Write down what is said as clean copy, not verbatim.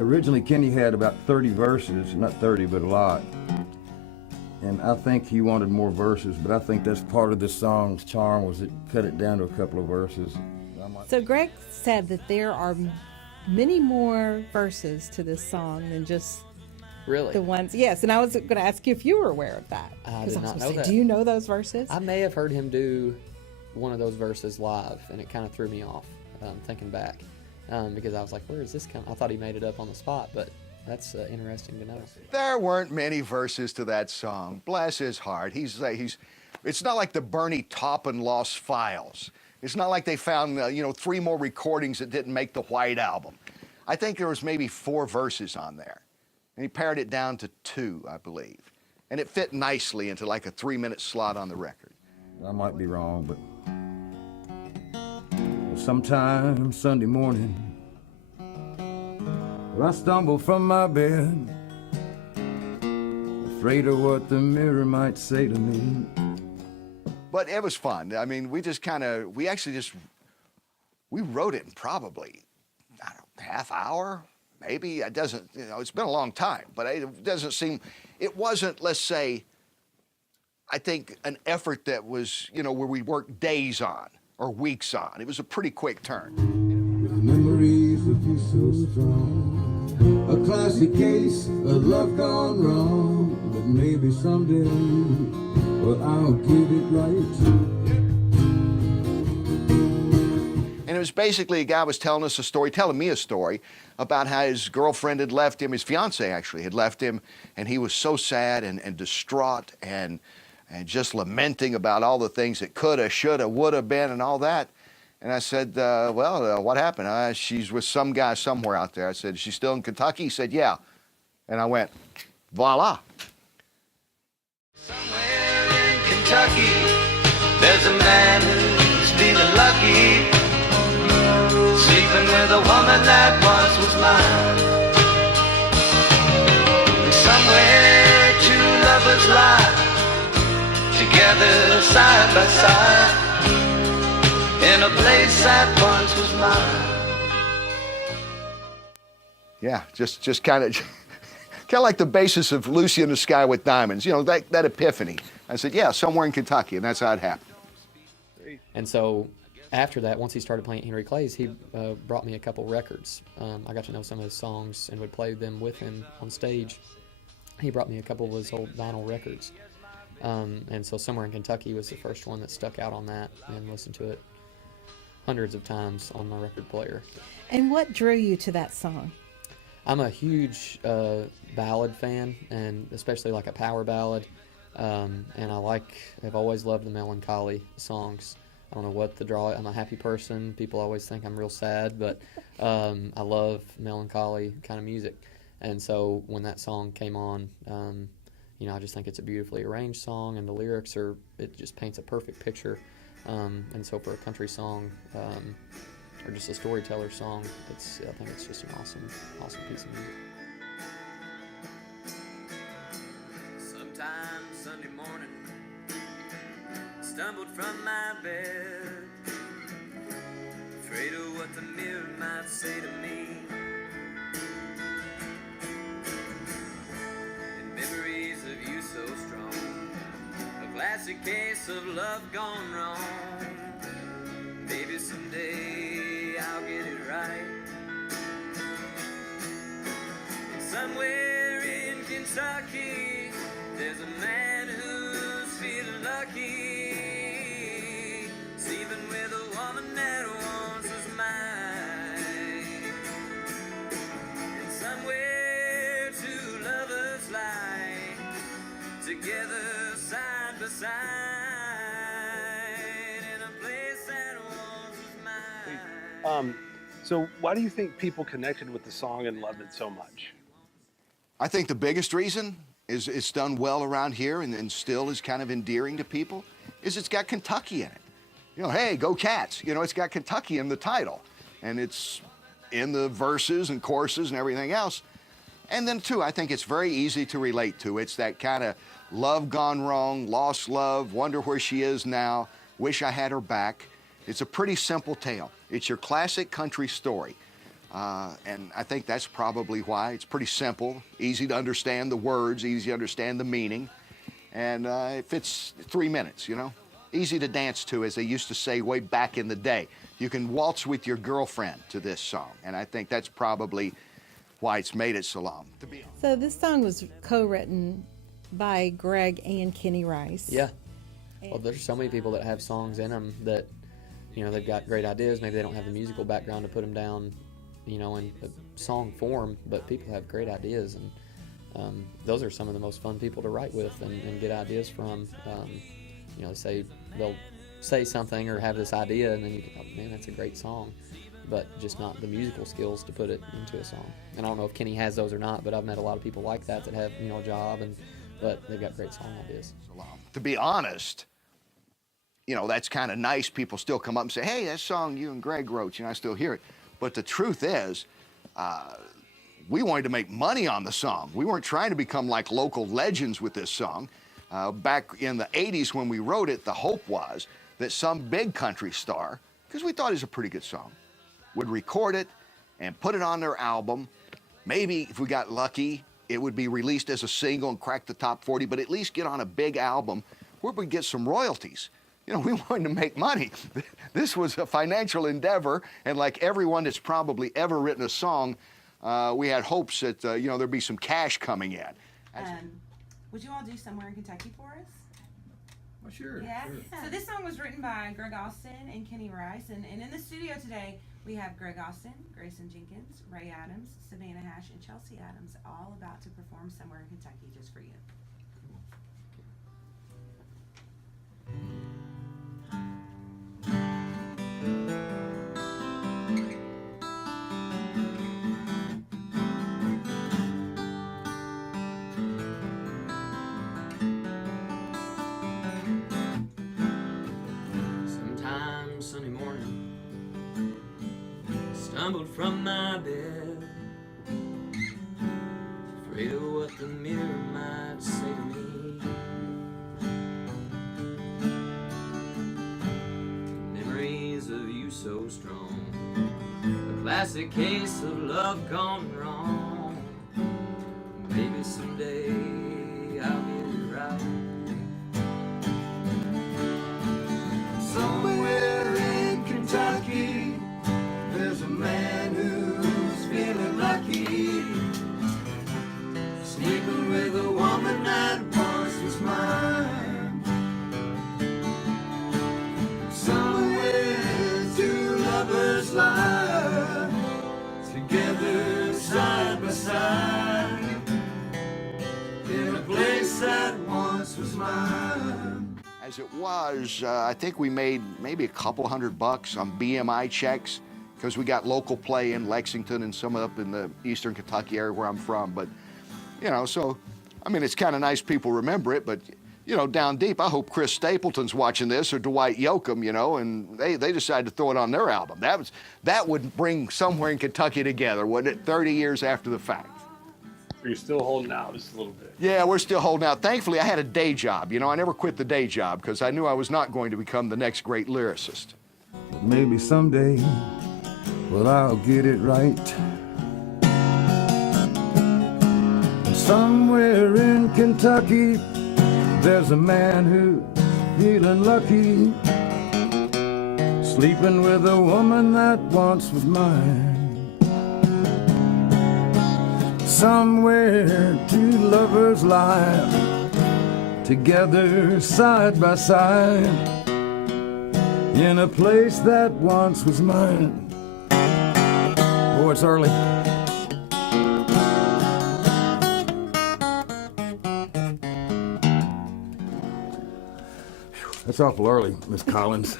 Originally, Kenny had about 30 verses, not 30, but a lot. And I think he wanted more verses, but I think that's part of this song's charm, was it cut it down to a couple of verses. So Greg said that there are many more verses to this song than just Really? the ones. Yes, and I was going to ask you if you were aware of that. I 'Cause did was not gonna know say, that. do you know those verses? I may have heard him do one of those verses live, and it kind of threw me off, thinking back, because I was like, where is this coming? I thought he made it up on the spot, but that's interesting to know. There weren't many verses to that song. Bless his heart. It's not like the Bernie Taupin Lost Files. It's not like they found, 3 more recordings that didn't make the White Album. I think there was maybe 4 verses on there. And he pared it down to 2, I believe. And it fit nicely into like a 3-minute slot on the record. I might be wrong, but sometime Sunday morning, I stumble from my bed, afraid of what the mirror might say to me. But it was fun. I mean, we wrote it in probably, half hour, maybe. It doesn't, it's been a long time, but it doesn't seem, it wasn't, let's say, I think an effort that was, where we worked days on or weeks on. It was a pretty quick turn. With memories of you so strong, a classic case of love gone wrong, but maybe someday, well, I'll get it right. And it was basically a guy was telling me a story about how his girlfriend had left him, his fiance actually had left him, and he was so sad and distraught and just lamenting about all the things that coulda, shoulda, woulda been and all that. And I said, what happened? She's with some guy somewhere out there. I said, is she still in Kentucky? He said, yeah. And I went, voila. Somewhere in Kentucky, there's a man who's feeling lucky, sleeping with a woman that once was mine. And somewhere 2 lovers lie together side by side in a place that once was mine. Yeah, just kind of like the basis of Lucy in the Sky with Diamonds, that epiphany. I said, yeah, somewhere in Kentucky, and that's how it happened. And so after that, once he started playing Henry Clay's, he brought me a couple records. I got to know some of his songs and would play them with him on stage. He brought me a couple of his old vinyl records. And so Somewhere in Kentucky was the first one that stuck out on that, and listened to it hundreds of times on my record player. And what drew you to that song? I'm a huge ballad fan, and especially like a power ballad. And I've always loved the melancholy songs. I don't know what the draw. I'm a happy person. People always think I'm real sad, but I love melancholy kind of music. And so when that song came on, I just think it's a beautifully arranged song, and the lyrics it just paints a perfect picture. And so for a country song, or just a storyteller song, I think it's just an awesome piece of music. Sometime Sunday morning, stumbled from my bed, afraid of what the mirror might say to me. And memories of you so strong, a classic case of love gone wrong. Maybe someday I'll get it right. And somewhere in Kentucky, there's a man who's feeling lucky, sleeping with a woman that once was mine. And somewhere 2 lovers lie together side by side in a place that once was mine. So why do you think people connected with the song and loved it so much? I think the biggest reason is it's done well around here and still is kind of endearing to people, is it's got Kentucky in it. Hey, go Cats. It's got Kentucky in the title. And it's in the verses and choruses and everything else. And then, too, I think it's very easy to relate to. It's that kind of love gone wrong, lost love, wonder where she is now, wish I had her back. It's a pretty simple tale. It's your classic country story. And I think that's probably why. It's pretty simple, easy to understand the words, easy to understand the meaning, and it fits 3 minutes, you know? Easy to dance to, as they used to say way back in the day. You can waltz with your girlfriend to this song, and I think that's probably why it's made it so long. So this song was co-written by Greg and Kenny Rice. Yeah. Well, there's so many people that have songs in them that, you know, they've got great ideas. Maybe they don't have the musical background to put them down, you know, in a song form, but people have great ideas, and those are some of the most fun people to write with and get ideas from. You know, they'll say something or have this idea, and then you go, oh, man, that's a great song, but just not the musical skills to put it into a song. And I don't know if Kenny has those or not, but I've met a lot of people like that have, you know, a job, but they've got great song ideas. To be honest, you know, that's kind of nice. People still come up and say, hey, that song you and Greg wrote, you know, I still hear it. But the truth is, we wanted to make money on the song. We weren't trying to become like local legends with this song. Back in the 80s when we wrote it, the hope was that some big country star, because we thought it was a pretty good song, would record it and put it on their album. Maybe if we got lucky, it would be released as a single and crack the top 40, but at least get on a big album where we get some royalties. You know, we wanted to make money. This was a financial endeavor, and like everyone that's probably ever written a song, we had hopes that, you know, there'd be some cash coming in. Would you all do Somewhere in Kentucky for us? Well, sure. Yeah. Sure. So this song was written by Greg Austin and Kenny Rice, and in the studio today we have Greg Austin, Grayson Jenkins, Ray Adams, Savannah Hash, and Chelsea Adams, all about to perform Somewhere in Kentucky just for you. Sunday morning, stumbled from my bed, afraid of what the mirror might say to me. Memories of you so strong, a classic case of love gone wrong. Maybe someday I'll get it right. Somewhere in Kentucky, there's a man who's feeling lucky, sleeping with a woman that once was mine. Somewhere two lovers lie together side by side in a place that once was mine. As it was, I think we made maybe a couple $100 on BMI checks because we got local play in Lexington and some up in the eastern Kentucky area where I'm from. But, you know, so, I mean, it's kind of nice people remember it, but, you know, down deep, I hope Chris Stapleton's watching this or Dwight Yoakam, you know, and they decided to throw it on their album. That would bring Somewhere in Kentucky together, wouldn't it, 30 years after the fact. Are you still holding out just a little bit? Yeah, we're still holding out. Thankfully, I had a day job. You know, I never quit the day job because I knew I was not going to become the next great lyricist. Maybe someday, well, I'll get it right. Somewhere in Kentucky, there's a man who's feeling lucky, sleeping with a woman that once was mine. Somewhere two lovers lie together side by side in a place that once was mine. Boy, it's early. That's awful early, Miss Collins.